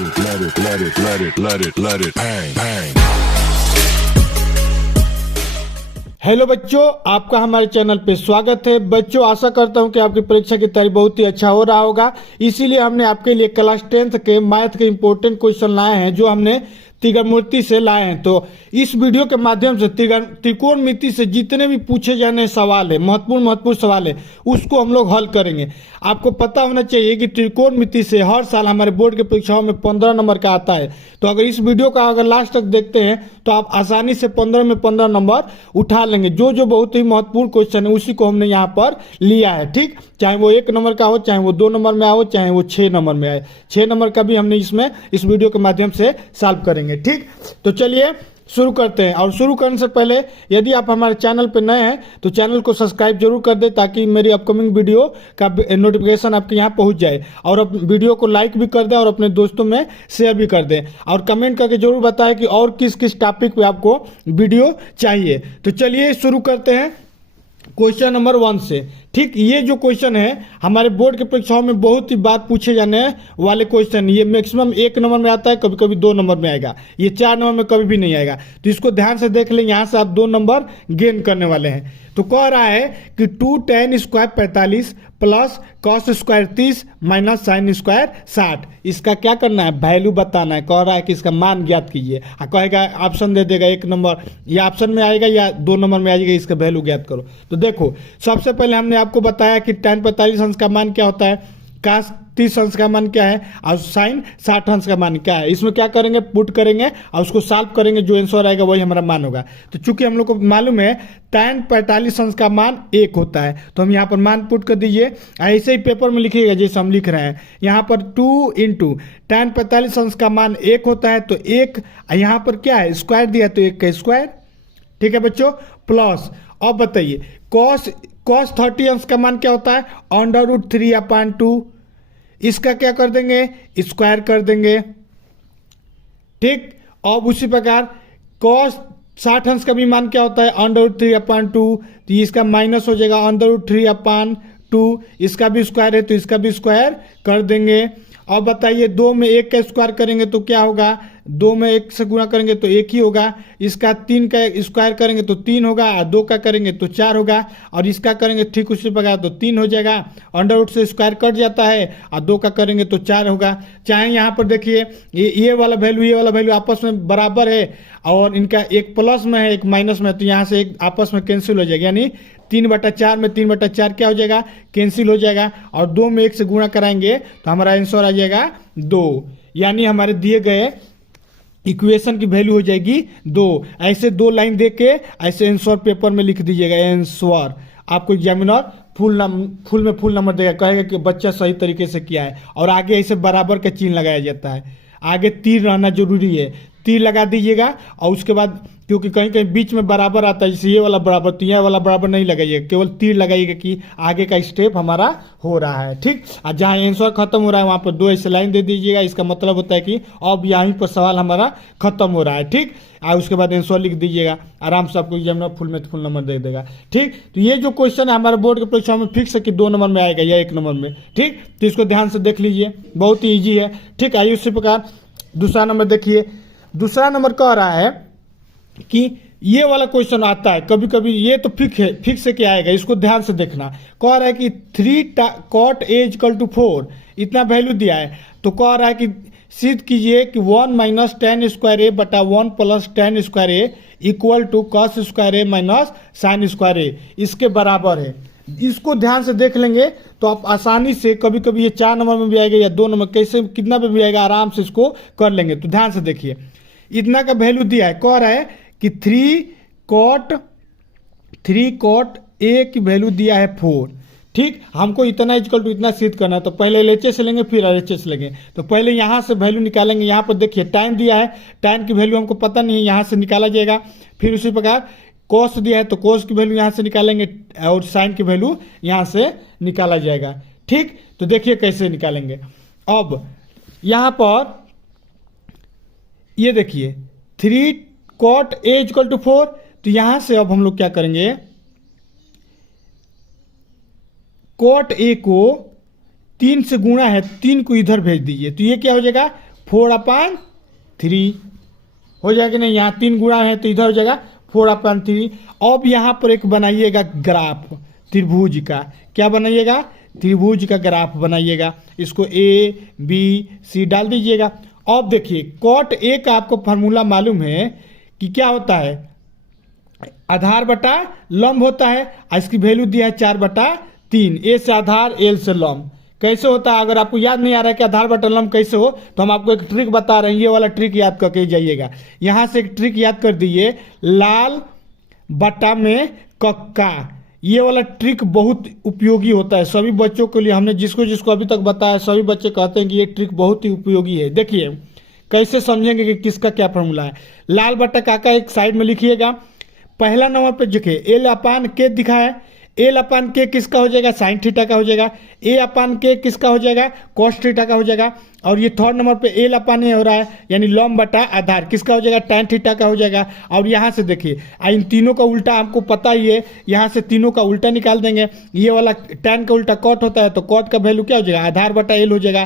bang, bang. Hello बच्चों, आपका हमारे चैनल पे स्वागत है। बच्चों, आशा करता हूं कि आपकी परीक्षा की तैयारी बहुत ही अच्छा हो रहा होगा। इसीलिए हमने आपके लिए क्लास 10th के मैथ के इंपॉर्टेंट क्वेश्चन लाए हैं, जो हमने त्रिकोणमिति से लाए हैं। तो इस वीडियो के माध्यम से त्रिकोणमिति से जितने भी पूछे जाने सवाल है, महत्वपूर्ण सवाल है, उसको हम लोग हल करेंगे। आपको पता होना चाहिए कि त्रिकोणमिति से हर साल हमारे बोर्ड की परीक्षाओं में 15 नंबर का आता है। तो अगर इस वीडियो का अगर लास्ट तक देखते हैं तो आप आसानी से 15 में 15 नंबर उठा लेंगे। जो जो बहुत ही महत्वपूर्ण क्वेश्चन है उसी को हमने यहाँ पर लिया है। ठीक, चाहे वो 1 नंबर का हो, चाहे वो 2 नंबर में हो, चाहे वो 6 नंबर में आए। 6 नंबर का भी हमने इसमें इस वीडियो के माध्यम से सॉल्व करेंगे। ठीक, तो चलिए शुरू करते हैं। और शुरू करने से पहले यदि आप हमारे चैनल पर नए हैं तो चैनल को सब्सक्राइब जरूर कर दें, ताकि मेरी अपकमिंग वीडियो का नोटिफिकेशन आपके यहाँ पहुँच जाए। और वीडियो को लाइक भी कर दें और अपने दोस्तों में शेयर भी कर दें, और कमेंट करके जरूर बताएं कि और किस किस टॉपिक पे आपको वीडियो चाहिए। तो चलिए शुरू करते हैं क्वेश्चन नंबर 1 से। ठीक, ये जो क्वेश्चन है हमारे बोर्ड के परीक्षाओं में बहुत ही बार पूछे जाने वाले क्वेश्चन। ये मैक्सिमम 1 नंबर में आता है, कभी कभी 2 नंबर में आएगा, ये 4 नंबर में कभी भी नहीं आएगा। तो इसको ध्यान से देख लें, यहाँ से आप 2 नंबर गेन करने वाले हैं। तो कह रहा है कि 2 tan square 45 plus cos square 30 minus sine square 60। इसका क्या करना है, वैल्यू बताना है। कह रहा है कि इसका मान ज्ञात कीजिए। कहेगा ऑप्शन दे देगा, 1 नंबर या ऑप्शन में आएगा या 2 नंबर में आ जाएगा, इसका वैल्यू ज्ञात करो। तो देखो, सबसे पहले हमने आपको बताया कि tan 45 अंश का मान क्या होता है, cos 30 अंश का मान क्या है, और साइन 60 अंश का मान क्या है। इसमें क्या करेंगे, पुट करेंगे और उसको सॉल्व करेंगे, जो आंसर आएगा वही हमारा मान होगा। तो चूंकि हम लोग को मालूम है tan 45 अंश का मान 1 होता है, तो हम यहाँ पर मान पुट कर दीजिए। ऐसे ही पेपर में लिखिएगा जैसे हम लिख रहे हैं। यहाँ पर 2 इंटू tan 45 अंश का मान 1 होता है, तो 1 यहाँ पर क्या है, स्क्वायर दिया है, तो 1 का स्क्वायर। ठीक है बच्चों, प्लस अब बताइए cos 30 अंश का मान क्या होता है, √3/2। इसका क्या कर देंगे, स्क्वायर कर देंगे। ठीक, अब उसी प्रकार cos 60 अंश का भी मान क्या होता है, √3/2। तो इसका माइनस हो जाएगा √3/2। इसका भी स्क्वायर है तो इसका भी स्क्वायर कर देंगे। अब बताइए 2 में 1 का स्क्वायर करेंगे तो क्या होगा, 2 में 1 से गुणा करेंगे तो 1 ही होगा। इसका 3 का स्क्वायर करेंगे तो 3 होगा, और 2 का करेंगे तो 4 होगा, और इसका करेंगे ठीक उसी प्रकार तो 3 हो जाएगा। अंडर रूट से स्क्वायर कट जाता है, और 2 का करेंगे तो 4 होगा। चाहे यहाँ पर देखिए ये वाला वैल्यू आपस में बराबर है, और इनका एक प्लस में है एक माइनस में, तो यहाँ से एक आपस में कैंसिल हो जाएगा, यानी 3/4 में 3/4 क्या हो जाएगा, कैंसिल हो जाएगा। और 2 में 1 से गुणा कराएंगे तो हमारा आंसर आ जाएगा 2, यानी हमारे दिए गए इक्वेशन की वैल्यू हो जाएगी 2। ऐसे 2 लाइन दे के ऐसे आंसर पेपर में लिख दीजिएगा आंसर। आपको एग्जामिनर फुल में फुल नंबर देगा, कहेगा कि बच्चा सही तरीके से किया है। और आगे ऐसे बराबर का चिन्ह लगाया जाता है, आगे तीर रहना जरूरी है, तीर लगा दीजिएगा। और उसके बाद क्योंकि कहीं कहीं बीच में बराबर आता है, जैसे ये वाला बराबर, तो ये वाला बराबर नहीं लगाइएगा, केवल तीर लगाइएगा कि आगे का स्टेप हमारा हो रहा है। ठीक, और जहाँ आंसर खत्म हो रहा है वहाँ पर 2 ऐसे लाइन दे दीजिएगा। इसका मतलब होता है कि अब यहीं पर सवाल हमारा खत्म हो रहा है। ठीक, और उसके बाद आंसर लिख दीजिएगा, आराम से आपको एग्जामिनर फुल में फुल नंबर दे देगा। ठीक, तो ये जो क्वेश्चन है हमारे बोर्ड के परीक्षा में फिक्स है कि 2 नंबर में आएगा या 1 नंबर में। ठीक, तो इसको ध्यान से देख लीजिए, बहुत ही ईजी है। ठीक, आइए उसी प्रकार दूसरा नंबर देखिए। दूसरा नंबर कह रहा है कि ये वाला क्वेश्चन आता है कभी कभी, ये तो फिक्स है क्या आएगा, इसको ध्यान से देखना। कह रहा है कि 3 cot a = 4, इतना वैल्यू दिया है। तो कह रहा है कि सिद्ध कीजिए कि 1 माइनस tan स्क्वायर a बटा 1 plus tan square a equal to cos square a minus sine square a, इसके बराबर है। इसको ध्यान से देख लेंगे तो आप आसानी से, कभी कभी ये 4 नंबर में भी आएगा या 2 नंबर, कैसे कितना पे भी आएगा, आराम से इसको कर लेंगे। तो ध्यान से देखिए, इतना का वैल्यू दिया है। कह रहा है कि 3 cot a की वैल्यू दिया है 4। ठीक, हमको इतना इक्वल टू इतना सिद्ध करना है, तो पहले LHS लेंगे फिर RHS लेंगे। तो पहले यहाँ से वैल्यू निकालेंगे। यहाँ पर देखिए टाइम दिया है, टाइम की वैल्यू हमको पता नहीं है, यहाँ से निकाला जाएगा। फिर उसी प्रकार कोस दिया है तो कोस की वैल्यू यहाँ से निकालेंगे, और साइन की वैल्यू यहाँ से निकाला जाएगा। ठीक, तो देखिए कैसे निकालेंगे। अब यहाँ पर ये देखिए 3 cot a = 4, तो यहां से अब हम लोग क्या करेंगे, cot a को 3 से गुणा है, 3 को इधर भेज दीजिए, तो ये क्या हो जाएगा 4/3 हो जाएगा नहीं, यहाँ 3 गुणा है तो इधर हो जाएगा 4/3। अब यहाँ पर एक बनाइएगा ग्राफ त्रिभुज का। क्या बनाइएगा? त्रिभुज का ग्राफ बनाइएगा। इसको ABC डाल दीजिएगा। अब देखिए कॉट ए का आपको फार्मूला मालूम है कि क्या होता है, आधार बटा लंब होता है। इसकी वैल्यू दिया है 4/3। ए से आधार, एल से लंब। कैसे होता है? अगर आपको याद नहीं आ रहा है कि आधार बटा लंब कैसे हो, तो हम आपको एक ट्रिक बता रहे हैं। ये वाला ट्रिक याद करके जाइएगा। यहां से एक ट्रिक याद कर दीजिए, लाल बटा में कक्का। ये वाला ट्रिक बहुत उपयोगी होता है सभी बच्चों के लिए। हमने जिसको जिसको अभी तक बताया सभी बच्चे कहते हैं कि ये ट्रिक बहुत ही उपयोगी है। देखिए कैसे समझेंगे कि किसका क्या फॉर्मूला है। लाल बटा काका एक साइड में लिखिएगा। पहला नंबर पे देखिए L/K दिखा है। L/K किसका हो जाएगा? साइन थीटा का हो जाएगा। A/K किसका हो जाएगा? कॉस थीटा का हो जाएगा। और ये थर्ड नंबर पे L/A हो रहा है, यानी लंब बटा आधार किसका हो जाएगा? टैन थीटा का हो जाएगा। और यहाँ से देखिए इन तीनों का उल्टा आपको पता ही है, यहाँ से तीनों का उल्टा निकाल देंगे। ये वाला टैन का उल्टा कॉट होता है, तो कॉट का वैल्यू क्या हो जाएगा? आधार बटा एल हो जाएगा।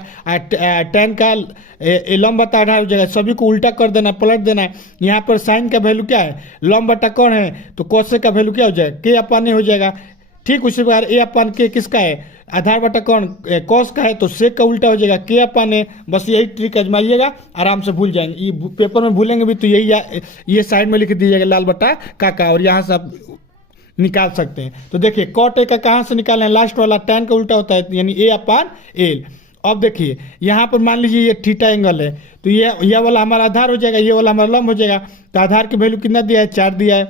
टैन का लंब बटा आधार हो जाएगा। सभी को उल्टा कर देना है, पलट देना है। यहाँ पर साइन का वैल्यू क्या है? लंब बटा कौन है? तो कॉस का वैल्यू क्या हो जाएगा? K/A हो जाएगा। ठीक उसी प्रकार A/K किसका है? आधार बटा कौन? कॉस का है, तो सेक का उल्टा हो जाएगा K/A। बस यही ट्रिक आजमाइएगा, आराम से भूल जाएंगे। ये पेपर में भूलेंगे भी तो यही ये साइड में लिख दीजिएगा लाल बटा काका, और यहाँ से आप निकाल सकते हैं। तो देखिए कॉट ए का कहाँ से निकालें? लास्ट वाला टैन का उल्टा होता है, यानी A/L। अब देखिए यहाँ पर मान लीजिए ये थीटा एंगल है, तो ये वाला हमारा आधार हो जाएगा, ये वाला हमारा लंब हो जाएगा। तो आधार की वैल्यू कितना दिया है? 4 दिया है।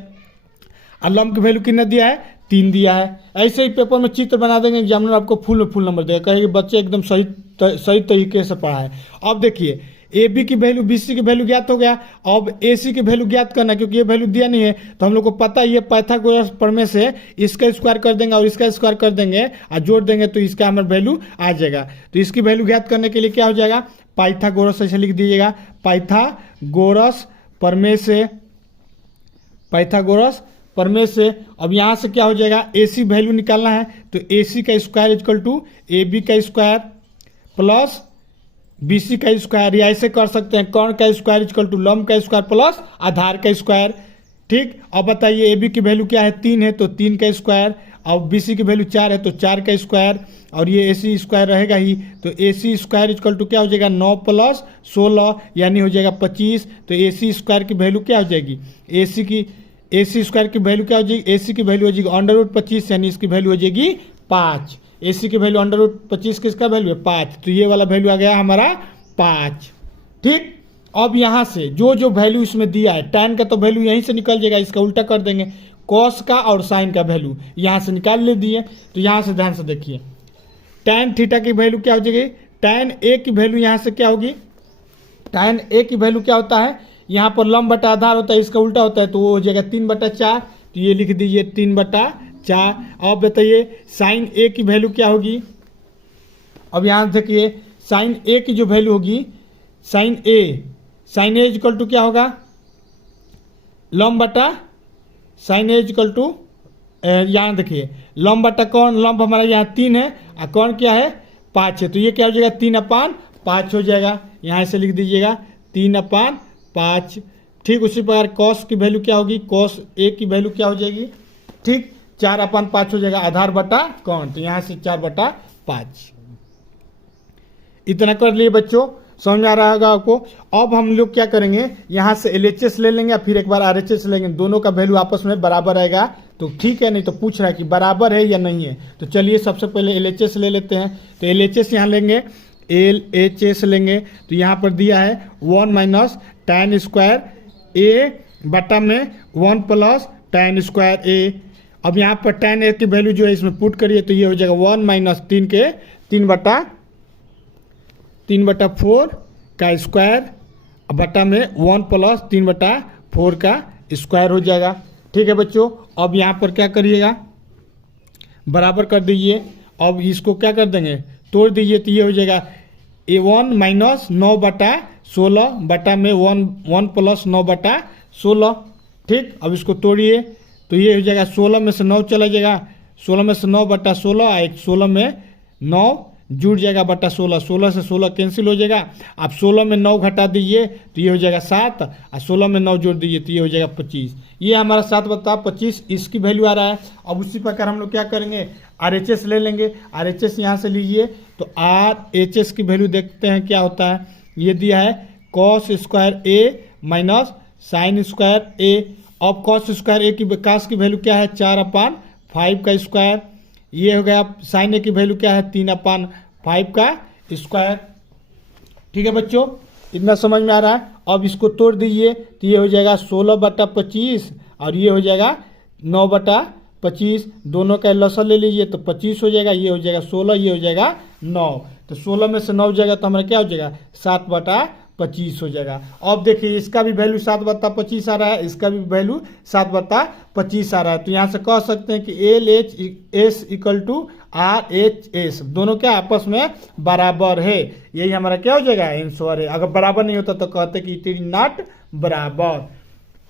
और लंब की वैल्यू कितना दिया है? 3 दिया है। ऐसे ही पेपर में चित्र बना देंगे, एग्जामिनर आपको फुल में फुल नंबर देगा, कहेगा बच्चे एकदम सही तरीके से पढ़ा है। अब देखिए AB की वैल्यू, BC की वैल्यू ज्ञात हो गया। अब AC की वैल्यू ज्ञात करना, क्योंकि ये वैल्यू दिया नहीं है तो हम लोग को पता ही है पाइथागोरस प्रमेय से इसका स्क्वायर कर देंगे और इसका स्क्वायर कर देंगे और जोड़ देंगे तो इसका हमारा वैल्यू आ जाएगा। तो इसकी वैल्यू ज्ञात करने के लिए क्या हो जाएगा? पाइथागोरस ऐसे लिख दीजिएगा, पाइथागोरस प्रमेय से। अब यहाँ से क्या हो जाएगा? AC वैल्यू निकालना है, तो AC का स्क्वायर इक्वल टू AB का स्क्वायर प्लस BC का स्क्वायर, या ऐसे कर सकते हैं कर्ण का स्क्वायर इक्वल टू लंब का स्क्वायर प्लस आधार का स्क्वायर। ठीक, अब बताइए AB की वैल्यू क्या है? 3 है, तो 3 का स्क्वायर। और BC की वैल्यू 4 है, तो 4 का स्क्वायर। और ये AC स्क्वायर रहेगा ही, तो AC स्क्वायर इक्वल टू क्या हो जाएगा? 9 + 16 यानी हो जाएगा 25। तो AC स्क्वायर की वैल्यू क्या हो जाएगी? AC स्क्वायर की वैल्यू क्या हो जाएगी? AC की वैल्यू हो जाएगी √25, यानी इसकी वैल्यू हो जाएगी 5। AC की वैल्यू √25 किसका वैल्यू है? 5। तो ये वाला वैल्यू आ गया हमारा 5। ठीक, अब यहाँ से जो जो वैल्यू इसमें दिया है, टैन का तो वैल्यू यहीं से निकल जाएगा, इसका उल्टा कर देंगे। कॉस का और साइन का वैल्यू यहाँ से निकाल ले दिए। तो यहाँ से ध्यान से देखिए, टैन थीटा की वैल्यू क्या हो जाएगी? टैन A की वैल्यू यहाँ से क्या होगी? टैन A की वैल्यू क्या होता है? यहाँ पर लंब बटा आधार होता है, इसका उल्टा होता है, तो वो हो जाएगा 3/4। तो ये लिख दीजिए 3/4। अब बताइए साइन A की वैल्यू क्या होगी? अब यहाँ देखिए साइन A की जो वैल्यू होगी, साइन A इक्वल टू क्या होगा? लंब बटा साइन A इक्वल टू, यहाँ देखिए लंब बटा कौन? लंब हमारा यहाँ 3 है और कौन क्या है? 5 है। तो ये क्या हो जाएगा? 3/5 हो जाएगा। यहाँ से लिख दीजिएगा 3/5। ठीक उसी प्रकार कॉस की वैल्यू क्या होगी? कॉस A की वैल्यू क्या हो जाएगी? ठीक 4/5 हो जाएगा, आधार बटा कौन? तो यहाँ से 4/5। इतना कर लिए बच्चों, समझ में आ रहा होगा आपको। अब हम लोग क्या करेंगे, यहाँ से LHS ले लेंगे, फिर एक बार RHS लेंगे, दोनों का वैल्यू आपस में बराबर आएगा तो ठीक है, नहीं तो पूछ रहा है कि बराबर है या नहीं है। तो चलिए सबसे पहले LHS ले लेते हैं। तो LHS यहाँ लेंगे, LHS लेंगे, तो यहाँ पर दिया है 1 - tan स्क्वायर A बटा में 1 + tan स्क्वायर A। अब यहाँ पर tan A की वैल्यू जो है इसमें पुट करिए, तो ये हो जाएगा 1 - 3 के 3/4 का स्क्वायर बटा में 1 + 3/4 का स्क्वायर हो जाएगा। ठीक है बच्चों, अब यहाँ पर क्या करिएगा? बराबर कर दीजिए। अब इसको क्या कर देंगे? तोड़ दीजिए, तो ये हो जाएगा A1 - 9/16 बटा में 1 + 9/16। ठीक, अब इसको तोड़िए, तो ये हो जाएगा 16 में से 9 चला जाएगा, 16 में से 9/16 और 16 में 9 जुड़ जाएगा बटा 16, 16 से 16 कैंसिल हो जाएगा। आप 16 में 9 घटा दीजिए तो ये हो जाएगा 7, और 16 में 9 जोड़ दीजिए तो ये हो जाएगा 25। ये हमारा 7 बटा 25 इसकी वैल्यू आ रहा है। अब उसी प्रकार हम लोग क्या करेंगे, RHS ले लेंगे। RHS यहाँ से लीजिए तो RHS की वैल्यू देखते हैं क्या होता है। ये दिया है कॉस स्क्वायर ए माइनस साइन स्क्वायर ए। अब कॉस स्क्वायर ए की कास की वैल्यू क्या है 4/5 का स्क्वायर। ये हो गया साइन ए की वैल्यू क्या है 3/5 का स्क्वायर। ठीक है बच्चों, इतना समझ में आ रहा है। अब इसको तोड़ दीजिए तो ये हो जाएगा 16/25 और ये हो जाएगा 9/25। दोनों का लसन ले लीजिए तो 25 हो जाएगा। ये हो जाएगा 16, ये हो जाएगा 9। तो 16 में से 9 जाएगा तो हमारा क्या हो जाएगा 7/25 हो जाएगा। अब देखिए इसका भी वैल्यू 7/25 आ रहा है, इसका भी वैल्यू 7/25 आ रहा है। तो यहाँ से कह सकते हैं कि LHS = RHS, दोनों क्या आपस में बराबर है। यही हमारा क्या हो जाएगा आंसर है। अगर बराबर नहीं होता तो कहते कि इट इज नॉट बराबर।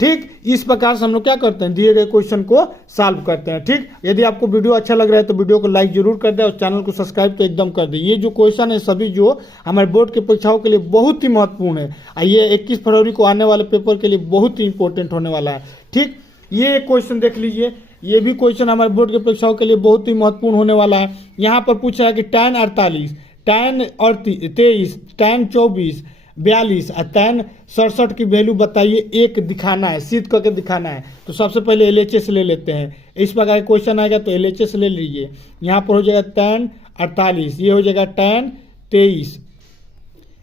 ठीक, इस प्रकार से हम लोग क्या करते हैं, दिए गए क्वेश्चन को सॉल्व करते हैं। ठीक, यदि आपको वीडियो अच्छा लग रहा है तो वीडियो को लाइक जरूर कर दें और चैनल को सब्सक्राइब तो एकदम कर दें। ये जो क्वेश्चन है सभी जो हमारे बोर्ड के परीक्षाओं के लिए बहुत ही महत्वपूर्ण है, और ये 21 फरवरी को आने वाले पेपर के लिए बहुत ही इंपॉर्टेंट होने वाला है। ठीक, ये एक क्वेश्चन देख लीजिए, ये भी क्वेश्चन हमारे बोर्ड के परीक्षाओं के लिए बहुत ही महत्वपूर्ण होने वाला है। यहाँ पर पूछा है कि tan 48, tan 23, tan 24, 42 और tan 67 की वैल्यू बताइए। एक दिखाना है, सिद्ध करके दिखाना है। तो सबसे पहले LHS ले लेते हैं। इस प्रकार का क्वेश्चन आएगा तो LHS ले लीजिए। यहाँ पर हो जाएगा tan 48, ये हो जाएगा tan 23,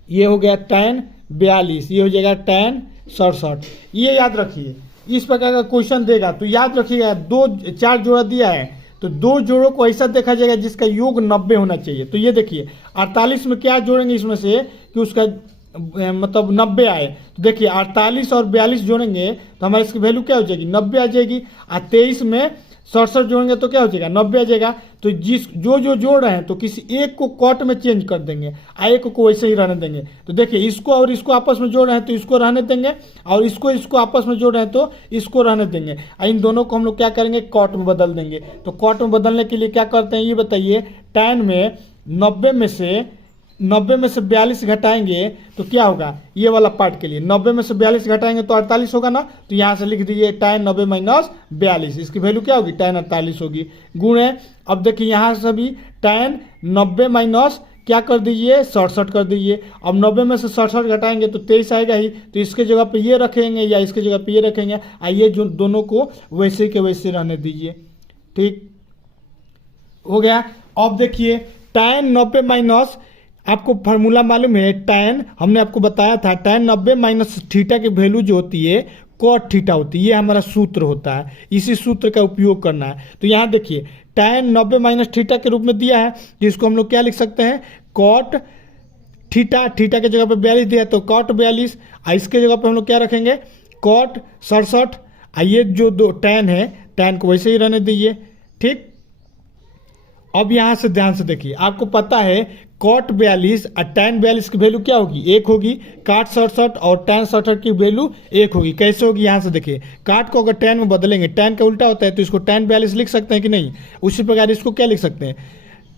ये हो गया tan 42, ये हो जाएगा tan 67। ये याद रखिए, इस प्रकार का क्वेश्चन देगा तो याद रखिएगा 4 जोड़ा दिया है तो 2 जोड़ों को ऐसा देखा जाएगा जिसका योग 90 होना चाहिए। तो ये देखिए 48 में क्या जोड़ेंगे इसमें से कि उसका मतलब 90 आए। तो देखिए 48 और 42 जोड़ेंगे तो हमारे इसकी वैल्यू क्या हो जाएगी 90 आ जाएगी। और 23 में 67 जोड़ेंगे तो क्या हो जाएगा 90 आ जाएगा। तो जो जोड़ रहे हैं तो किसी एक को कॉट में चेंज कर देंगे, एक को वैसे ही रहने देंगे। तो देखिए इसको और इसको आपस में जोड़ रहे हैं तो इसको रहने देंगे, और इसको आपस में जोड़ रहे हैं तो इसको रहने देंगे। इन दोनों को हम लोग क्या करेंगे कॉट में बदल देंगे। तो कॉट में बदलने के लिए क्या करते हैं ये बताइए। tan में 90 में से 42 घटाएंगे तो क्या होगा, ये वाला पार्ट के लिए 90 में से 42 घटाएंगे तो 48 होगा ना। तो यहाँ से लिख दीजिए tan 90 माइनस 42, इसकी वैल्यू क्या होगी tan 48 होगी। गुणे, अब देखिए यहाँ से भी tan 90 माइनस क्या कर दीजिए 67 कर दीजिए। अब 90 में से 67 घटाएंगे तो 23 आएगा ही। तो इसके जगह पे ये रखेंगे या इसके जगह पे ये रखेंगे। आइए जो दोनों को वैसे के वैसे रहने दीजिए। ठीक हो गया। अब देखिए tan 90 माइनस, आपको फार्मूला मालूम है tan, हमने आपको बताया था tan 90 माइनस थीटा की वैल्यू जो होती है cot थीटा होती है। ये हमारा सूत्र होता है, इसी सूत्र का उपयोग करना है। तो यहाँ देखिए tan 90 माइनस थीटा के रूप में दिया है, जिसको हम लोग क्या लिख सकते हैं cot थीटा। थीटा के जगह पे 42 दिया है तो cot 42, और इसके जगह पे हम लोग क्या रखेंगे cot 67। ये जो दो tan है, tan को वैसे ही रहने दीजिए। ठीक, अब यहाँ से ध्यान से देखिए, आपको पता है cot 42 और tan 42 की वैल्यू क्या होगी 1 होगी। cot 67 और tan 67 की वैल्यू 1 होगी। कैसे होगी, यहाँ से देखिए cot को अगर tan में बदलेंगे, tan का उल्टा होता है तो इसको tan 42 लिख सकते हैं कि नहीं। उसी प्रकार इसको क्या लिख सकते हैं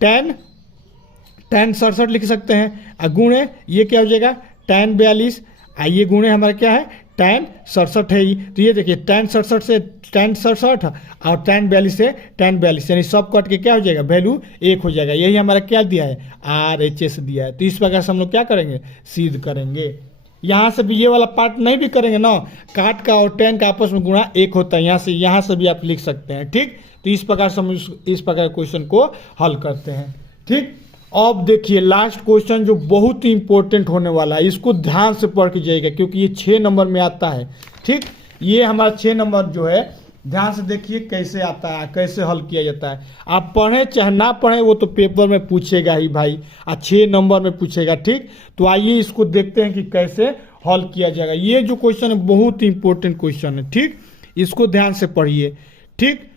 tan 67 लिख सकते हैं। और गुणे ये क्या हो जाएगा tan 42, ये गुणे हमारा क्या है tan 67 है ही। तो ये देखिए tan 67 से tan 67 और tan 42 से tan 42, यानी सब कट के क्या हो जाएगा वैल्यू 1 हो जाएगा। यही हमारा क्या दिया है RHS दिया है। तो इस प्रकार से हम लोग क्या करेंगे सिद्ध करेंगे। यहाँ से भी ये वाला पार्ट नहीं भी करेंगे ना, काट का और tan का आपस में गुणा 1 होता है। यहाँ से भी आप लिख सकते हैं। ठीक, तो इस प्रकार से हम इस प्रकार क्वेश्चन को हल करते हैं। ठीक, अब देखिए लास्ट क्वेश्चन जो बहुत ही इंपॉर्टेंट होने वाला है, इसको ध्यान से पढ़ कीजिएगा क्योंकि ये 6 नंबर में आता है। ठीक, ये हमारा 6 नंबर जो है ध्यान से देखिए कैसे आता है, कैसे हल किया जाता है। आप पढ़ें चाहे ना पढ़ें वो तो पेपर में पूछेगा ही भाई, 6 नंबर में पूछेगा। ठीक, तो आइए इसको देखते हैं कि कैसे हल किया जाएगा। ये जो क्वेश्चन है बहुत ही इंपॉर्टेंट क्वेश्चन है। ठीक, इसको ध्यान से पढ़िए। ठीक,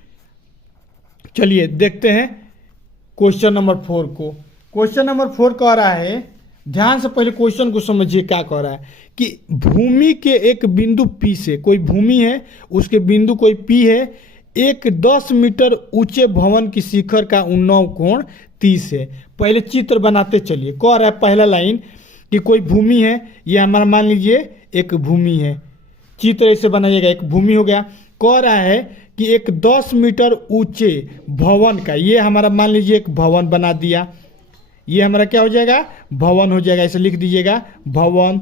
चलिए देखते हैं क्वेश्चन नंबर 4 को। क्वेश्चन नंबर 4 कह रहा है, ध्यान से पहले क्वेश्चन को समझिए क्या कह रहा है कि भूमि के एक बिंदु P से, कोई भूमि है उसके बिंदु कोई P है, एक 10 मीटर ऊंचे भवन की शिखर का उन्नव कोण 30 है। पहले चित्र बनाते चलिए। कह रहा है पहला लाइन कि कोई भूमि है, ये हमारा मान लीजिए एक भूमि है। चित्र ऐसे बनाइएगा, एक भूमि हो गया। कह रहा है कि एक 10 मीटर ऊंचे भवन का, ये हमारा मान लीजिए एक भवन बना दिया। ये हमारा क्या हो जाएगा, भवन हो जाएगा। ऐसे लिख दीजिएगा भवन।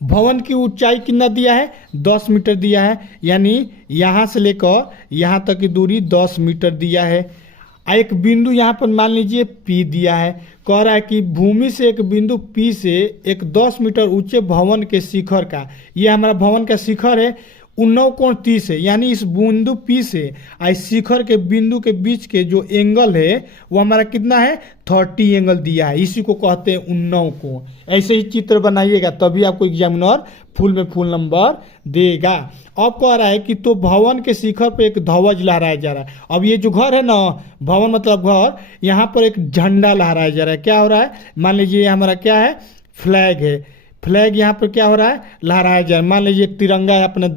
भवन की ऊंचाई कितना दिया है, 10 मीटर दिया है, यानी यहाँ से लेकर यहाँ तक की दूरी 10 मीटर दिया है। एक बिंदु यहाँ पर मान लीजिए P दिया है। कह रहा है कि भूमि से एक बिंदु P से एक 10 मीटर ऊंचे भवन के शिखर का, ये हमारा भवन का शिखर है, 9 कोण 30 है, यानी इस बिंदु P से इस शिखर के बिंदु के बीच के जो एंगल है वो हमारा कितना है, 30 एंगल दिया है। इसी को कहते हैं 9 कोण। ऐसे ही चित्र बनाइएगा, तभी आपको एग्जामिनर फुल में फुल नंबर देगा। अब कह रहा है कि तो भवन के शिखर पे एक ध्वज लहराया जा रहा है। अब ये जो घर है ना, भवन मतलब घर, यहाँ पर एक झंडा लहराया जा रहा है। क्या हो रहा है, मान लीजिए हमारा क्या है, फ्लैग है। फ्लैग यहाँ पर क्या हो रहा है, लहराया जा रहा है। मान लीजिए तिरंगा है, अपने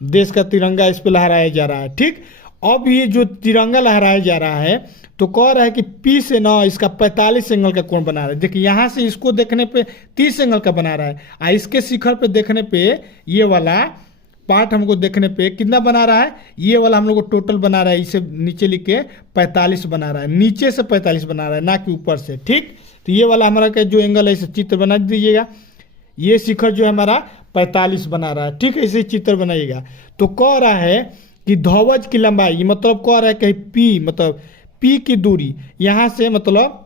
देश का तिरंगा इस पे लहराया जा रहा है। ठीक, अब ये जो तिरंगा लहराया जा रहा है तो कह रहा है कि P से ना इसका 45 एंगल का कोण बना रहा है। देखिए यहाँ से इसको देखने पे 30 एंगल का बना रहा है, और इसके शिखर पे देखने पे ये वाला पार्ट हमको देखने पे कितना बना रहा है, ये वाला हम लोग को टोटल बना रहा है, इसे नीचे लिख के 45 बना रहा है, नीचे से 45 बना रहा है, ना कि ऊपर से। ठीक, तो ये वाला हमारा का जो एंगल है इसे चित्र बना दीजिएगा। ये शिखर जो है हमारा 45 बना रहा है। ठीक है, इसे चित्र बनाइएगा। तो कह रहा है कि ध्वज की लंबाई, मतलब कह रहा है कि P मतलब P की दूरी यहाँ से, मतलब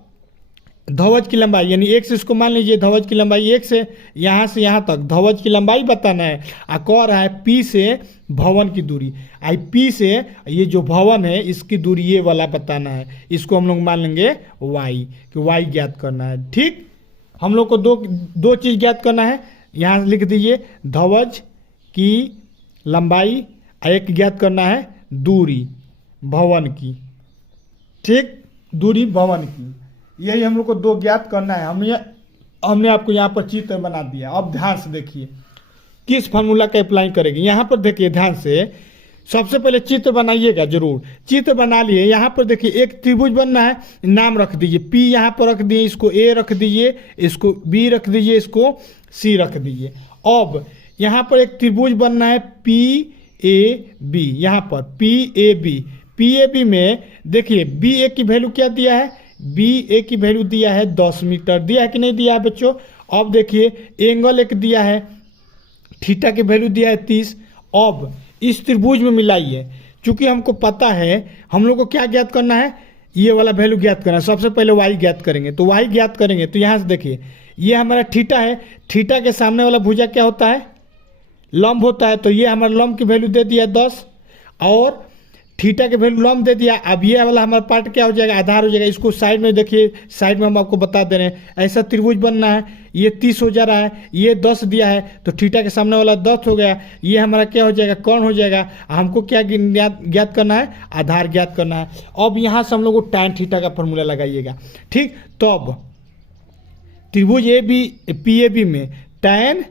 ध्वज की लंबाई यानी 1 से, इसको मान लीजिए ध्वज की लंबाई 1 से यहाँ तक ध्वज की लंबाई बताना है। और कह रहा है P से भवन की दूरी, आई P से ये जो भवन है इसकी दूरी ये वाला बताना है। इसको हम लोग मान लेंगे Y, कि Y ज्ञात करना है। ठीक, हम लोग को दो चीज़ ज्ञात करना है। यहाँ लिख दीजिए ध्वज की लंबाई, एक ज्ञात करना है दूरी भवन की। ठीक, दूरी भवन की, यही हम लोग को 2 ज्ञात करना है। हमने आपको यहाँ पर चित्र बना दिया। अब ध्यान से देखिए किस फार्मूला का अप्लाई करेंगे। यहाँ पर देखिए ध्यान से, सबसे पहले चित्र बनाइएगा जरूर। चित्र बना लिए, यहाँ पर देखिए एक त्रिभुज बनना है, नाम रख दीजिए P, यहाँ पर रख दिए, इसको A रख दीजिए, इसको B रख दीजिए, इसको C रख दीजिए। अब यहाँ पर एक त्रिभुज बनना है PAB, यहाँ पर PAB। PAB में देखिए BA की वैल्यू क्या दिया है, BA की वैल्यू दिया है 10 मीटर, दिया है कि नहीं दिया है बच्चों। अब देखिए एंगल एक दिया है, थीटा की वैल्यू दिया है 30। अब इस त्रिभुज में मिलाइए, चूंकि हमको पता है हम लोग को क्या ज्ञात करना है, ये वाला वैल्यू ज्ञात करना है। सबसे पहले Y ज्ञात करेंगे, तो Y ज्ञात करेंगे तो यहाँ से देखिए ये हमारा थीटा है, थीटा के सामने वाला भुजा क्या होता है, लंब होता है। तो ये हमारा लंब की वैल्यू दे दिया 10, और थीटा के वैल्यू लंब दे दिया। अब ये वाला हमारा पार्ट क्या हो जाएगा, आधार हो जाएगा। इसको साइड में देखिए, साइड में हम आपको बता दे रहे हैं, ऐसा त्रिभुज बनना है। ये 30 हो जा रहा है, ये 10 दिया है, तो थीटा के सामने वाला 10 हो गया। ये हमारा क्या हो जाएगा, कौन हो जाएगा। हमको क्या ज्ञात करना है, आधार ज्ञात करना है। अब यहाँ से हम लोग को tan थीटा का फॉर्मूला लगाइएगा। ठीक, तो अब त्रिभुज PAB में tan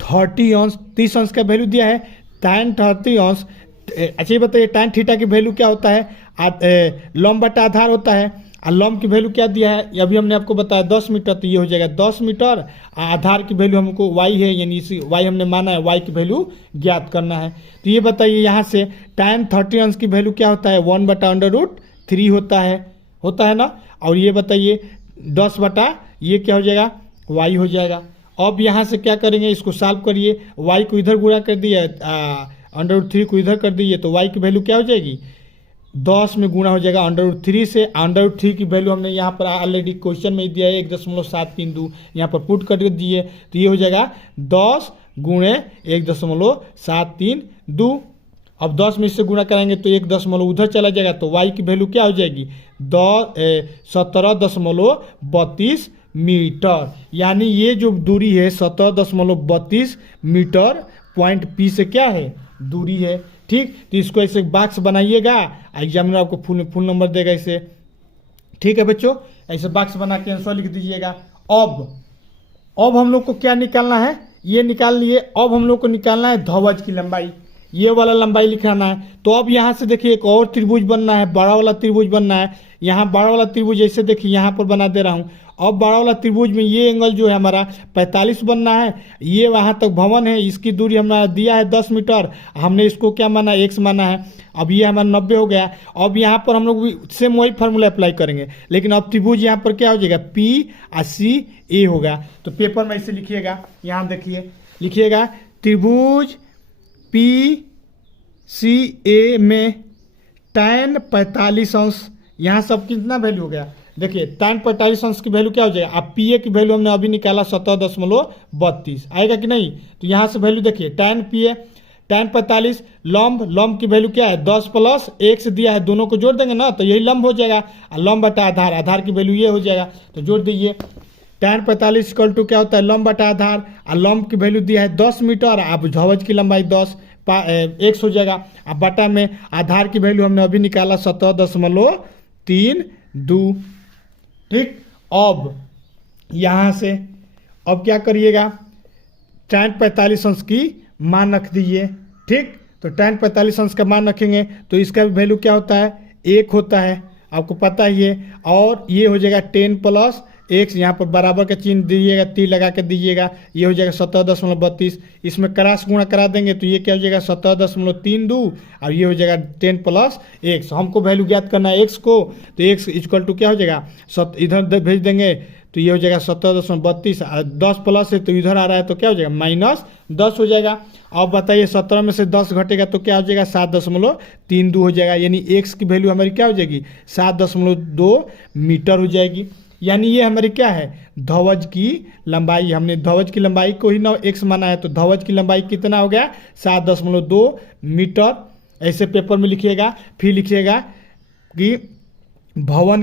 30 अंश, 30 अंश का वैल्यू दिया है, tan 30 अंश। अच्छा ये बताइए tan थीटा की वैल्यू क्या होता है, लंब बटा आधार होता है। और लंब की वैल्यू क्या दिया है, अभी हमने आपको बताया 10 मीटर, तो ये हो जाएगा 10 मीटर। आधार की वैल्यू हमको Y है, यानी इसी Y हमने माना है, Y की वैल्यू ज्ञात करना है। तो ये बताइए यहाँ से tan 30 अंश की वैल्यू क्या होता है, 1/√3 होता है ना। और ये बताइए 10 बटा ये क्या हो जाएगा, Y हो जाएगा। अब यहाँ से क्या करेंगे, इसको सॉल्व करिए, Y को इधर गुणा कर दिया, √3 को इधर कर दीजिए, तो Y की वैल्यू क्या हो जाएगी, 10 में गुणा हो जाएगा √3 से। √3 की वैल्यू हमने यहाँ पर ऑलरेडी क्वेश्चन में दिया है 1.732, यहाँ पर पुट कर दिए, तो ये हो जाएगा 10 गुणे 1.732। अब 10 में इससे गुणा कराएंगे तो 1 उधर चला जाएगा, तो Y की वैल्यू क्या हो जाएगी, 17.32 मीटर। यानी ये जो दूरी है 17.32 मीटर, पॉइंट P से क्या है, दूरी है। ठीक, तो इसको ऐसे बॉक्स बनाइएगा, एग्जामिनर आपको फुल नंबर देगा इसे। ठीक है बच्चों, ऐसे बॉक्स बना के आंसर लिख दीजिएगा। अब हम लोग को क्या निकालना है, ये निकाल लिए। अब हम लोग को निकालना है ध्वज की लंबाई। ये वाला लंबाई लिखाना है। तो अब यहाँ से देखिए एक और त्रिभुज बनना है, बड़ा वाला त्रिभुज बनना है। यहाँ बड़ा वाला त्रिभुज ऐसे देखिए यहाँ पर बना दे रहा हूँ। अब बड़ा वाला त्रिभुज में ये एंगल जो है हमारा 45 बनना है। ये वहाँ तक भवन है, इसकी दूरी हमारा दिया है 10 मीटर, हमने इसको क्या माना, x माना है। अब ये हमारा 90 हो गया। अब यहाँ पर हम लोग सेम वही फार्मूला अप्लाई करेंगे, लेकिन अब त्रिभुज यहाँ पर क्या हो जाएगा, P और C A होगा। तो पेपर में इसे लिखिएगा, यहाँ देखिए लिखिएगा त्रिभुज PCA में tan 45 अंश, यहाँ सब कितना वैल्यू हो गया, देखिए tan 45 अंश की वैल्यू क्या हो जाएगा। अब PA की वैल्यू हमने अभी निकाला 17.32 आएगा कि नहीं। तो यहाँ से वैल्यू देखिए tan PA tan 45, लंब की वैल्यू क्या है 10 प्लस x दिया है, दोनों को जोड़ देंगे ना तो यही लंब हो जाएगा। और लंब बटा आधार की वैल्यू ये हो जाएगा, तो जोड़ दीजिए। tan 45 इक्वल टू क्या होता है, लंब बटा आधार, और लंब की वैल्यू दिया है 10 मीटर, अब ध्वज की लंबाई 10 x हो जाएगा। अब बटा में आधार की वैल्यू हमने अभी निकाला 17.32। ठीक, अब यहाँ से अब क्या करिएगा, tan 45 अंश की मान रख दीजिए। ठीक, तो tan 45 अंश का मान रखेंगे तो इसका भी वैल्यू क्या होता है, 1 होता है, आपको पता ही है। और ये हो जाएगा 10 प्लस x, यहाँ पर बराबर का चिन्ह दीजिएगा, तीर लगा के दीजिएगा, ये हो जाएगा 17.32। इसमें क्रॉस गुणा करा देंगे तो ये क्या हो जाएगा 17.32, और ये हो जाएगा 10 प्लस x। हमको वैल्यू ज्ञात करना है x को, तो x इक्वल टू क्या हो जाएगा, इधर भेज देंगे तो ये हो जाएगा 17.32, 10 प्लस है तो इधर आ रहा है तो क्या हो जाएगा -10 हो जाएगा। अब बताइए 17 में से 10 घटेगा तो क्या हो जाएगा 7.32 हो जाएगा, यानी x की वैल्यू हमारी क्या हो जाएगी 7.2 मीटर हो जाएगी। यानी ये हमारी क्या है, ध्वज की लंबाई। हमने ध्वज की लंबाई को ही ना x माना है, तो ध्वज की लंबाई कितना हो गया 7.2 मीटर। ऐसे पेपर में लिखिएगा। फिर लिखिएगा कि भवन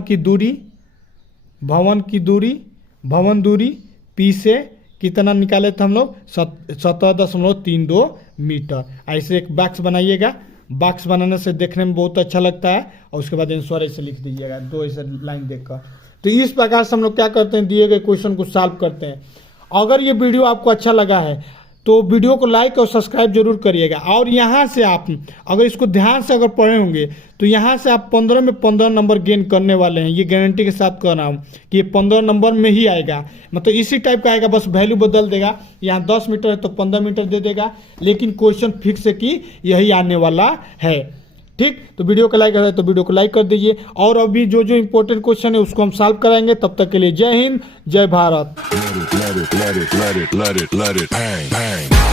दूरी P से कितना निकाले थे हम लोग 17.32 मीटर। ऐसे एक बॉक्स बनाइएगा, बॉक्स बनाने से देखने में बहुत अच्छा लगता है, और उसके बाद आंसर ऐसे लिख दीजिएगा, 2 ऐसे लाइन देखकर। तो इस प्रकार से हम लोग क्या करते हैं, दिए गए क्वेश्चन को सॉल्व करते हैं। अगर ये वीडियो आपको अच्छा लगा है तो वीडियो को लाइक और सब्सक्राइब जरूर करिएगा। और यहाँ से आप अगर इसको ध्यान से अगर पढ़े होंगे तो यहाँ से आप 15 में 15 नंबर गेन करने वाले हैं, ये गारंटी के साथ कह रहा हूँ कि ये 15 नंबर में ही आएगा, मतलब इसी टाइप का आएगा, बस वैल्यू बदल देगा। यहाँ 10 मीटर है तो 15 मीटर दे देगा, लेकिन क्वेश्चन फिक्स है कि यही आने वाला है। ठीक, तो वीडियो को लाइक कर तो वीडियो को लाइक कर दीजिए, और अभी जो इंपॉर्टेंट क्वेश्चन है उसको हम सॉल्व कराएंगे। तब तक के लिए जय हिंद, जय Bharat. Let it bang, bang.